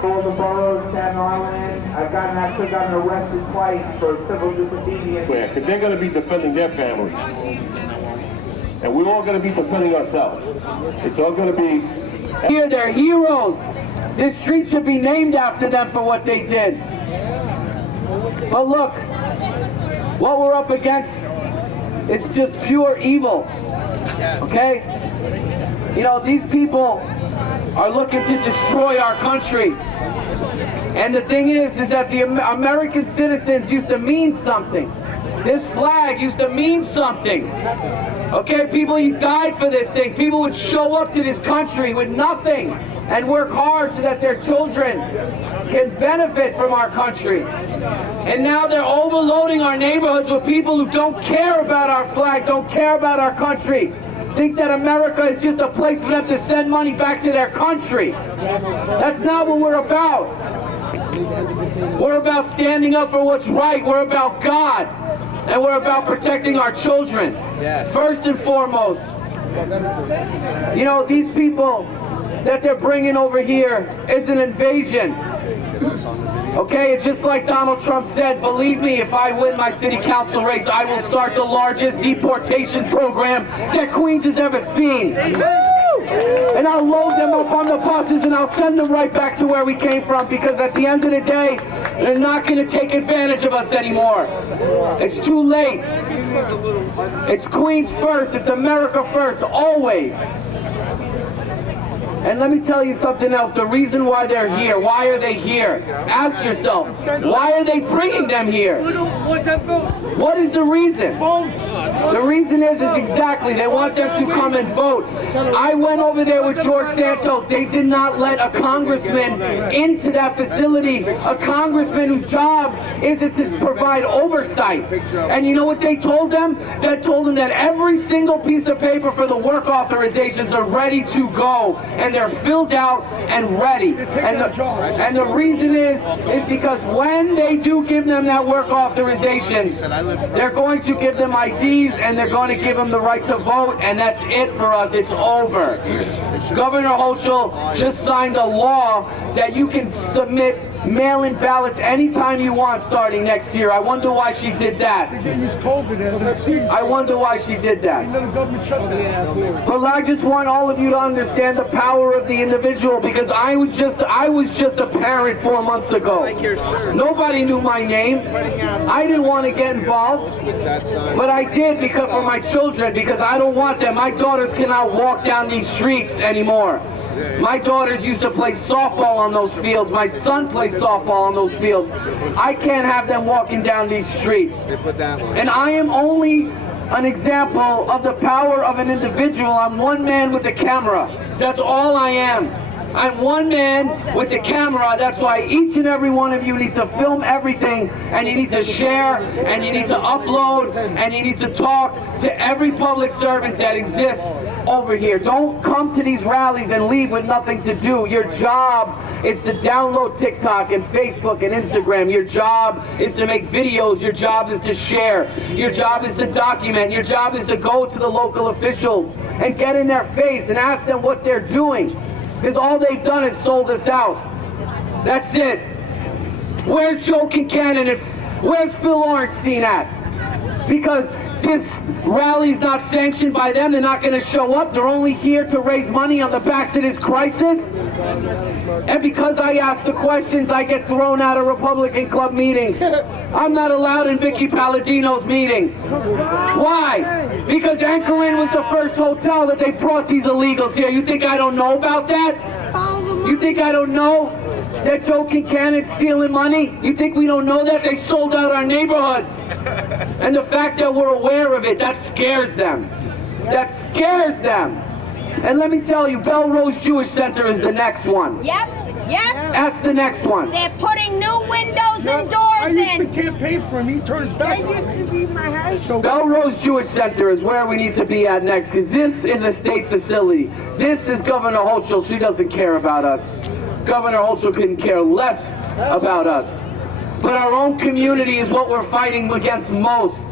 All the boroughs, Staten Island, I've actually gotten arrested twice for civil disobedience. Because they're going to be defending their families. And we're all going to be defending ourselves. It's all going to be... Here, they're heroes. This street should be named after them for what they did. But look, what we're up against is just pure evil. Okay? You know, these people are looking to destroy our country. And the thing is that the American citizens used to mean something. This flag used to mean something. Okay, people, you died for this thing. People would show up to this country with nothing and work hard so that their children can benefit from our country. And now they're overloading our neighborhoods with people who don't care about our flag, don't care about our country. Think that America is just a place for them to send money back to their country. That's not what we're about. We're about standing up for what's right. We're about God. And we're about protecting our children. First and foremost. You know, these people that they're bringing over here is an invasion. Okay, it's just like Donald Trump said, believe me, if I win my city council race, I will start the largest deportation program that Queens has ever seen. And I'll load them up on the buses and I'll send them right back to where we came from, because at the end of the day, they're not going to take advantage of us anymore. It's too late. It's Queens first. It's America first, always. And let me tell you something else. The reason why they're here, why are they here? Ask yourself, why are they bringing them here? What is the reason? The reason is exactly, they want them to come and vote. I went over there with George Santos. They did not let a congressman into that facility. A congressman whose job is to provide oversight. And you know what they told them? They told them that every single piece of paper for the work authorizations are ready to go. And they're filled out and ready. And the reason is because when they do give them that work authorization, they're going to give them IDs and they're going to give them the right to vote, and that's it for us. It's over. Governor Hochul just signed a law that you can submit mail-in ballots anytime you want starting next year. I wonder why she did that. I wonder why she did that. But I just want all of you to understand the power of the individual, because I was just a parent 4 months ago. Nobody knew my name. I didn't want to get involved, but I did because for my children, because I don't want them. My daughters cannot walk down these streets anymore. My daughters used to play softball on those fields. My son plays softball on those fields. I can't have them walking down these streets. And I am only an example of the power of an individual. I'm one man with a camera. That's all I am. I'm one man with the camera. That's why each and every one of you need to film everything, and you need to share, and you need to upload, and you need to talk to every public servant that exists over here. Don't come to these rallies and leave with nothing to do. Your job is to download TikTok and Facebook and Instagram. Your job is to make videos. Your job is to share. Your job is to document. Your job is to go to the local officials and get in their face and ask them what they're doing. Because all they've done is sold us out. That's it. Where's Joe Kincannon? Where's Phil Orenstein at? Because this rally's not sanctioned by them. They're not going to show up. They're only here to raise money on the backs of this crisis. And because I ask the questions, I get thrown out of Republican Club meetings. I'm not allowed in Vicky Palladino's meeting. Why? Because Anchor Inn was the first hotel that they brought these illegals here. You think I don't know about that? You think I don't know that Joe Kincannon's stealing money? You think we don't know that? They sold out our neighborhoods. And the fact that we're aware of it, that scares them. That scares them. And let me tell you, Belrose Jewish Center is the next one. Yep. That's the next one. They're putting new windows and doors in. I used to campaign for him. He turned his back. That used to be my house. Belrose Jewish Center is where we need to be at next, because this is a state facility. This is Governor Hochul. She doesn't care about us. Governor Hochul couldn't care less about us. but our own community is what we're fighting against most.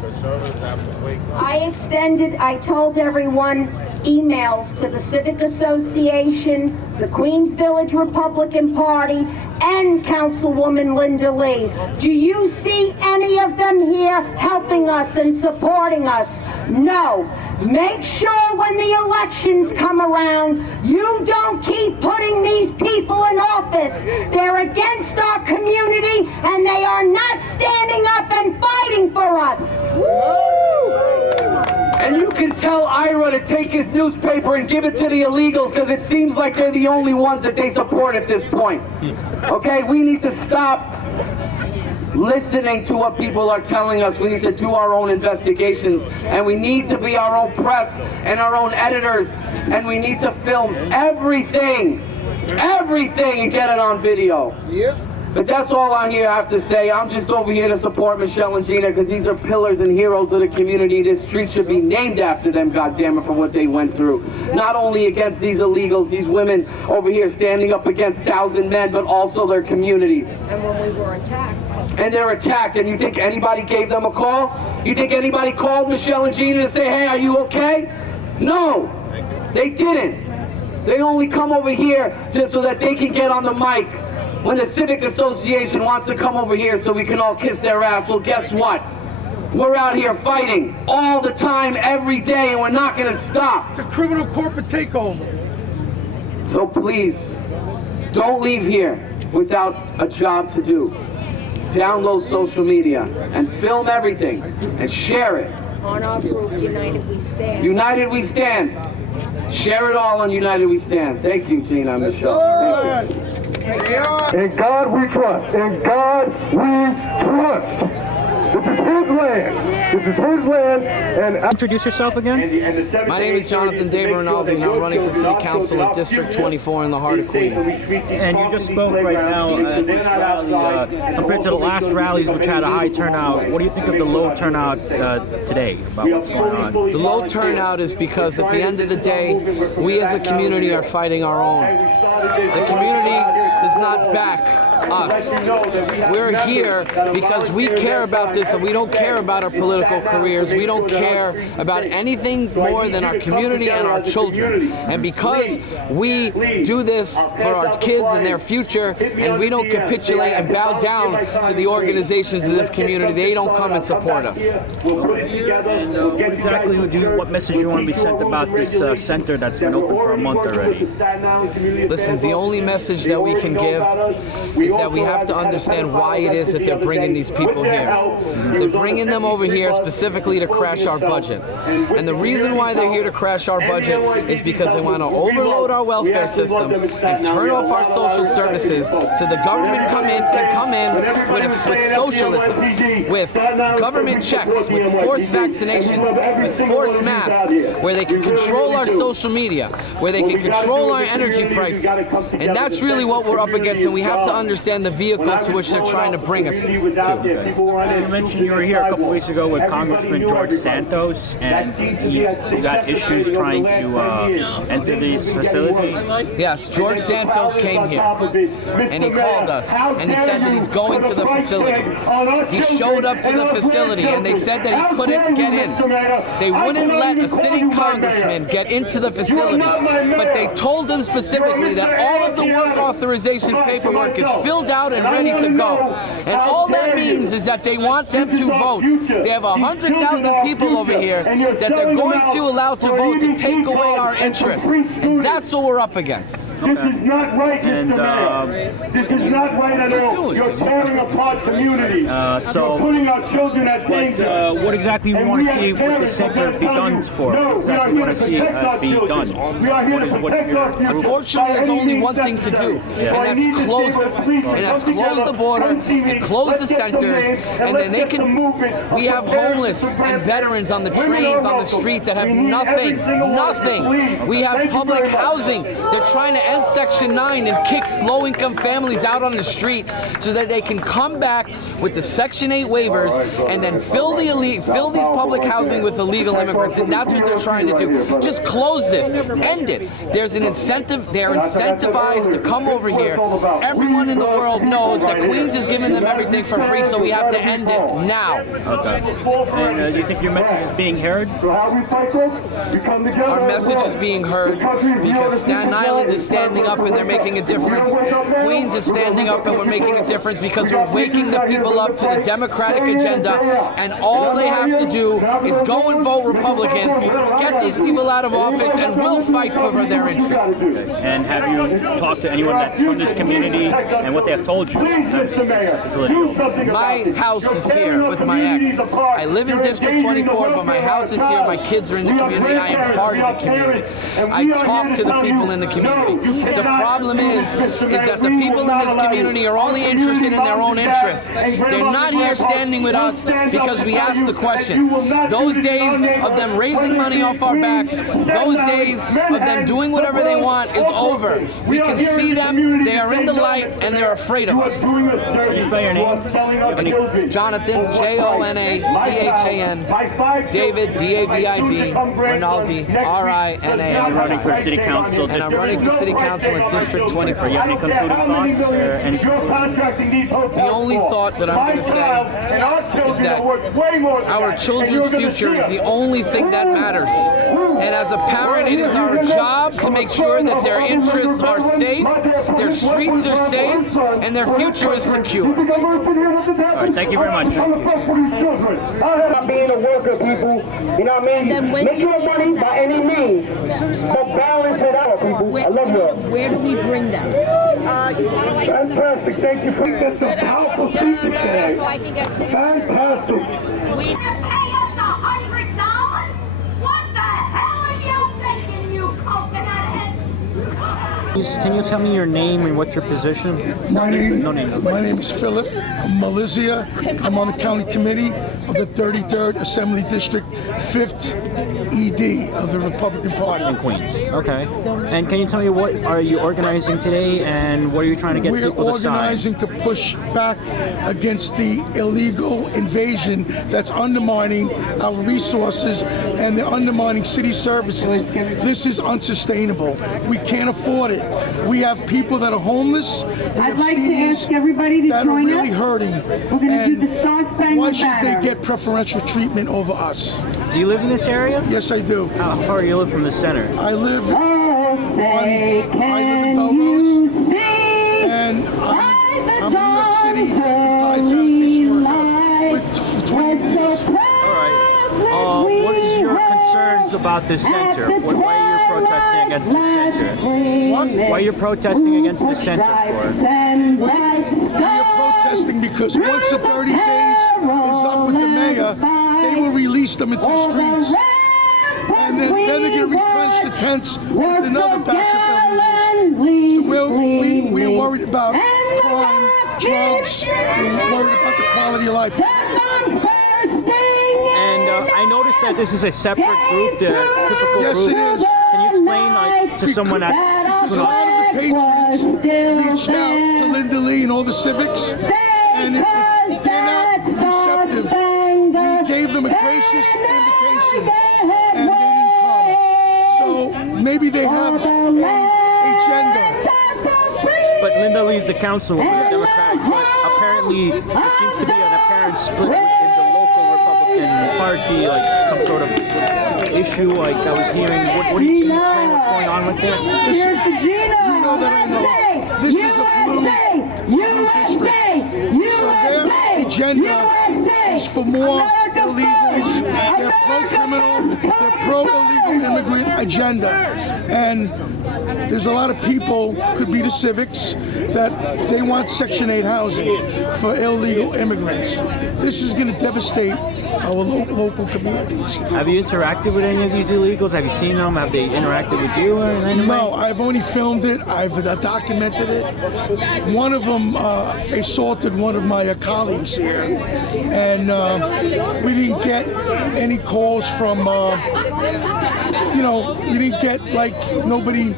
I told everyone, emails to the Civic Association, the Queens Village Republican Party, and Councilwoman Linda Lee. Do you see any of them here helping us and supporting us? No. Make sure when the elections come around, you don't keep putting these people in office. They're against our community, and they are not standing up and fighting for us. And you can tell Ira to take his newspaper and give it to the illegals, because it seems like they're the only ones that they support at this point. Okay, we need to stop listening to what people are telling us. We need to do our own investigations, and we need to be our own press and our own editors, and we need to film everything and get it on video. Yep. But that's all I have to say. I'm just over here to support Michelle and Gina, because these are pillars and heroes of the community. This street should be named after them, goddammit, for what they went through. Not only against these illegals, these women over here standing up against 1,000 men, but also their communities. And when we were attacked. And they're attacked, and you think anybody gave them a call? You think anybody called Michelle and Gina to say, hey, are you okay? No, they didn't. They only come over here so that they can get on the mic. When the Civic Association wants to come over here so we can all kiss their ass, well, guess what? We're out here fighting all the time, every day, and we're not going to stop. It's a criminal corporate takeover. So please, don't leave here without a job to do. Download social media and film everything and share it. On our group, United We Stand. United We Stand. Share it all on United We Stand. Thank you, Gina and Michelle. Thank you. In God we trust. In God we trust. This is his land. This is his land. And introduce yourself again. My name is Jonathan Daver Rinaldi, and I'm running for City Council in District 24 in the heart of Queens. And you just spoke right now at this rally. Compared to the last rallies, which had a high turnout, what do you think of the low turnout today, about what's going on? The low turnout is because at the end of the day, we as a community are fighting our own. The community does not back us. We're here because we care about this, and we don't care about our political careers. We don't care about anything more than our community and our children. And because we do this for our kids and their future, and we don't capitulate and bow down to the organizations of this community, they don't come and support us. And what message you want to be sent about this center that's been open for a month already? Listen, the only message that we can give is that we have to understand why it is that they're bringing these people here. They're bringing them over here specifically to crash our budget. And the reason why they're here to crash our budget is because they want to overload our welfare system and turn off our social services so the government can come in with socialism, with government checks, with forced vaccinations, with forced masks, where they can control our social media, where they can control our energy prices. And that's really what we're up against, and we have to understand the vehicle to which they're trying to bring us to. You mentioned you were here a couple weeks ago with Congressman George Santos, and you got issues trying to enter these facilities. Yes, George Santos came here, and he called us, and he said that he's going to the facility. He showed up to the facility, and they said that he couldn't get in. They wouldn't let a sitting congressman get into the facility, but they told him specifically that all of the work authorization paperwork is filled out and ready to go. And all that means is that they want them to vote. They have 100,000 people over here that they're going to allow to vote to take away our interests. And that's what we're up against. This is not right, And, Mr. Mayor. This is not right at all. You're tearing apart communities. You're putting our children at danger. What exactly do you want to see with the center be done for? What exactly you want to see be done? What is Unfortunately, there's only one thing to do, and that's close it. And that's close the border and close the centers, and then they can. We have homeless and veterans on the trains, on the street that have nothing. Nothing. We have public housing. They're trying to end Section 9 and kick low-income families out on the street so that they can come back with the Section 8 waivers and then fill these public housing with illegal immigrants, and that's what they're trying to do. Just close this, end it. There's an incentive. They're incentivized to come over here. Everyone in the the world knows that Queens is giving them everything for free, so we have to end it now. Okay. And do you think your message is being heard? Our message is being heard because Staten Island is standing up and they're making a difference. Queens is standing up and we're making a difference because we're waking the people up to the Democratic agenda, and all they have to do is go and vote Republican, get these people out of office, and we'll fight for their interests. Okay. And have you talked to anyone that's from this community and what they have told you? My house is here with my ex. I live in District 24, but my house is here. My kids are in the community. I am part of the community. I talk to the people in the community. The problem is that the people in this community are only interested in their own interests. They're not here standing with us because we ask the questions. Those days of them raising money off our backs, those days of them doing whatever they want is over. We can see them, they are in the light, and they're afraid of us. Can you spell your name? It's Jonathan, Jonathan, David, D-A-V-I-D, Rinaldi, R-I-N-A. I'm running for city council And I'm district. running for city council in District 24. Do you have any concluding thoughts or any The only thought that I'm going to say is that our children's future is the only thing that matters. And as a parent, it is our job to make sure that their interests are safe, their streets are safe, and their future is secure. All right, thank you very much. Not being a worker, people. You know what I mean? Make your money by any means. But balance it out, people. I love you. Where do we bring them? Fantastic. Thank you for getting some powerful speeches today. Fantastic. Pay us $100? What the hell are you thinking, you coconut head? Can you tell me your name and what's your position? My name No. is Philip Malizia. I'm on the county committee of the 33rd Assembly District, 5th ED of the Republican Party. In Queens. Okay. And can you tell me what are you organizing today and what are you trying to get We're people to sign? organizing to push back against the illegal invasion that's undermining our resources and they're undermining city services. This is unsustainable. We can't afford it. We have people that are homeless. I'd like to ask everybody to that are join really us. hurting. We're going to do the Star Spangled Why should Banner. they get preferential treatment over us? Do you live in this area? Yes, I do. How far do you live from the center? I live Oh, say, in can Belrose, you see and by I'm the a New York City dawn's retired early sanitation worker light, with 20 was so years. proud All right. that What is we your held concerns about this center? Why are you protesting against this center? What? Why are you protesting against the center for? We are protesting because once the 30 days is up with the mayor, they will release them into the streets. And then they're going to replenish the tents with another batch of illegals. So we're worried about crime, drugs, we're worried about the quality of life. And I noticed that this is a separate group, the typical Yes, group. it is. Can you explain, like, to someone Because a lot of the patriots reached out to Linda Lee and all the civics, and if they're not receptive, we gave them a gracious invitation, and they didn't come. So maybe they have an agenda. But Linda Lee is the councilwoman, Democratic, but apparently there seems to be an apparent split in the local Republican Party, like some sort of issue, like I was hearing. What do you can you explain what's going on with that? Listen, you know that I know this is a blue district. So their agenda is for more illegals. They're pro-criminal, they're pro-illegal immigrant agenda. And there's a lot of people, could be the civics, that they want Section 8 housing for illegal immigrants. This is going to devastate our local communities. Have you interacted with any of these illegals? Have you seen them? Have they interacted with you in any way? No, I've only filmed it. I've documented it. One of them assaulted one of my colleagues here, and we didn't get any calls from, we didn't get, like, nobody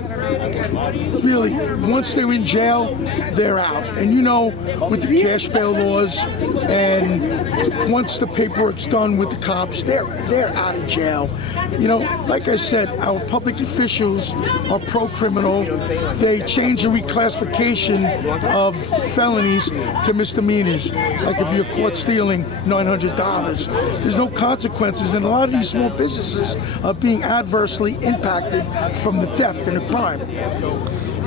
really, once they're in jail, they're out. And you know, with the cash bail laws, and once the paperwork's done with the cops, they're out of jail. You know, like I said, our public officials are pro-criminal. They change the reclassification of felonies to misdemeanors. Like if you're caught stealing $900, there's no consequences, and a lot of these small businesses are being adversely impacted from the theft and the crime.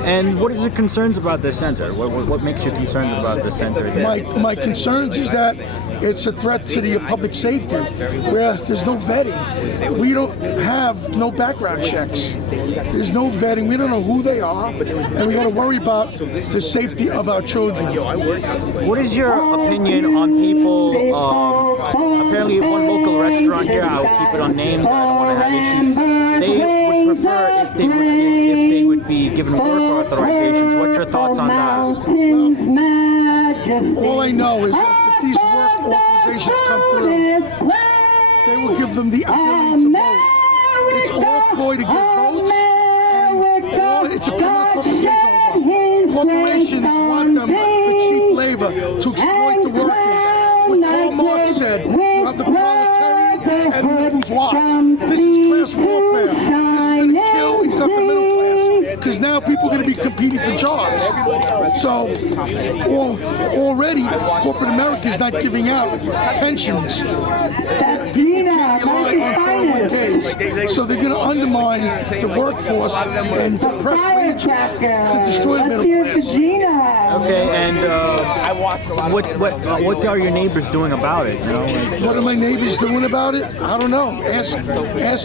And what is your concerns about this center? What makes you concerned about this center? My concerns is that it's a threat to the public safety, where there's no vetting. We don't have no background checks. There's no vetting. We don't know who they are, and we got to worry about the safety of our children. What is your opinion on people? Apparently, one local restaurant here, I'll keep it unnamed. I don't want to have issues. They would prefer if they would be given work authorizations. What's your thoughts on that? All I know is that if these work authorizations come through, they will give them the ability to vote. It's all a ploy to get votes, and it's a criminal corporate takeover. Corporations want them for cheap labor to exploit the workers. What Karl Marx said, you have the proletariat and the bourgeois. This is class warfare. This is going to kill and cut the middle class, because now people are going to be competing for jobs. So already corporate America is not giving out pensions. People can't rely on 401ks. So they're going to undermine the workforce and depress wages to destroy the middle class. Okay, and what are your neighbors doing about it? You know? What are my neighbors doing about it? I don't know. Ask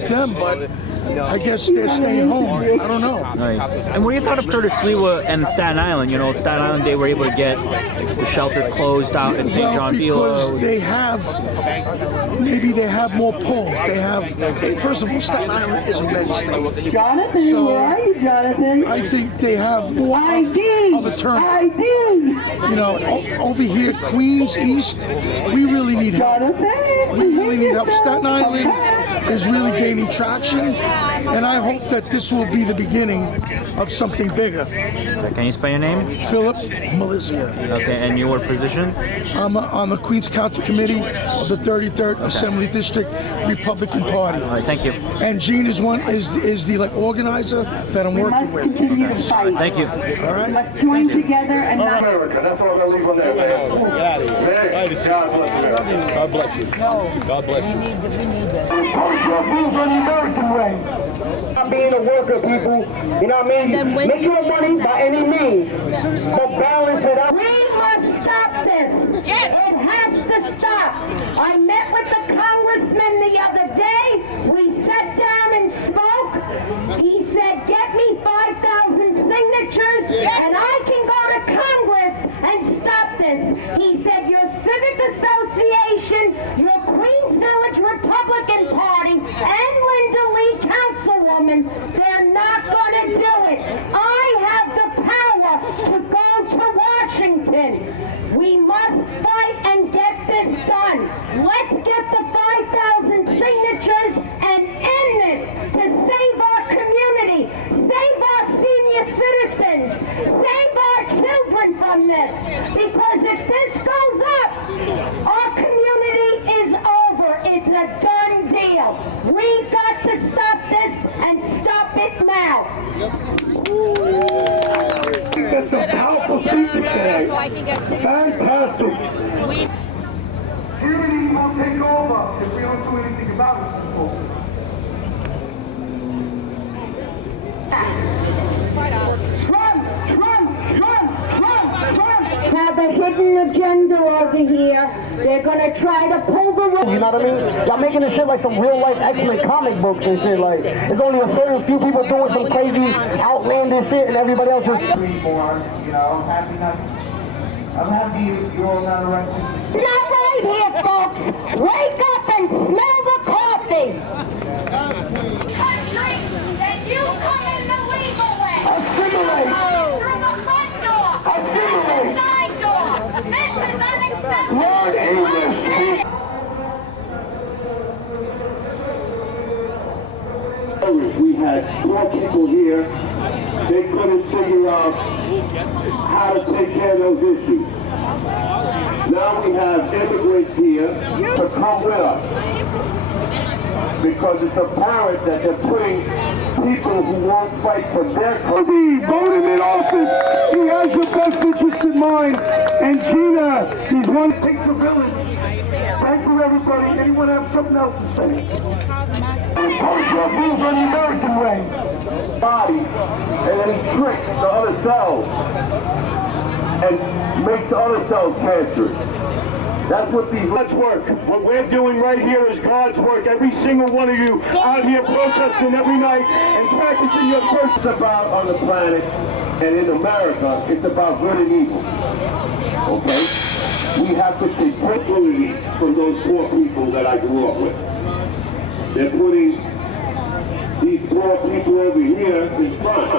them, but I guess they're staying home. I don't know. Right. And what do you thought of Curtis Sliwa and Staten Island? You know, Staten Island, they were able to get the shelter closed out in St. John because they have more pull. They have, first of all, Staten Island is a red state. Jonathan, So, where are you, Jonathan? I think they have more of a turnout. You know, over here, Queens, East, we really need help. We really need help. Staten Island is really gaining traction, and I hope that this will be the beginning of something bigger. Can you spell your name? Philip Malizia. Okay, and your position? I'm on the Queens County Committee of the 33rd Assembly District Republican Party. All right, thank you. And Jean is the like organizer that I'm working with. Continue to fight. Thank you. All right. Let's join together and not. America. That's all I'm going to leave on that. God bless you. God bless you. Rules on the American way. Not being a worker, people. You know what I mean? Make your money by any means. But balance it out. We must stop this. It has to stop. I met with the congressman the other day. We sat down and spoke. He said, get me 5,000 signatures and I can go to Congress and stop this. He said, your civic association, your Queens Village Republican Party, and Linda Lee Councilwoman, they're not going to do it. I have the power to go to Washington. We must fight and get this done. Let's get the 5,000 signatures and end this to save our community, save our senior citizens, save our children from this. Because if this goes up, our community is over. It's a done deal. We got to stop this and stop it now. That's some powerful speeches today. Fantastic. Tyranny will take over if we don't do anything about it, people. Trump. Have a hidden agenda over here. They're gonna try to pull the rug. You know what I mean? Y'all making this shit like some real life X-Men comic books and shit. Like, there's only a certain few people doing some crazy outlandish shit, and everybody else is. Creedmoor, you know, I'm happy you're all not arrested. It's not right here, folks. Wake up and smell the coffee. Country, then you come in the legal way. Assimilate. Through the front door. Assimilate. The side door. This is unacceptable. Learn English. We had 4 people here they couldn't figure out how to take care of those issues. Now we have immigrants here to come with us, because it's apparent that they're putting people who won't fight for their country. Vote him in office. He has your best interest in mind. And Gina, he's one that takes a village. Thank you, everybody. Anyone have something else to say? Rules on the American way. Body, and then he tricks the other cells and makes the other cells cancerous. That's what these God's work. What we're doing right here is God's work. Every single one of you out here protesting every night and practicing your first. It's about on the planet and in America, it's about good and evil. Okay? We have to take personally from those poor people that I grew up with. They're putting these poor people over here in front.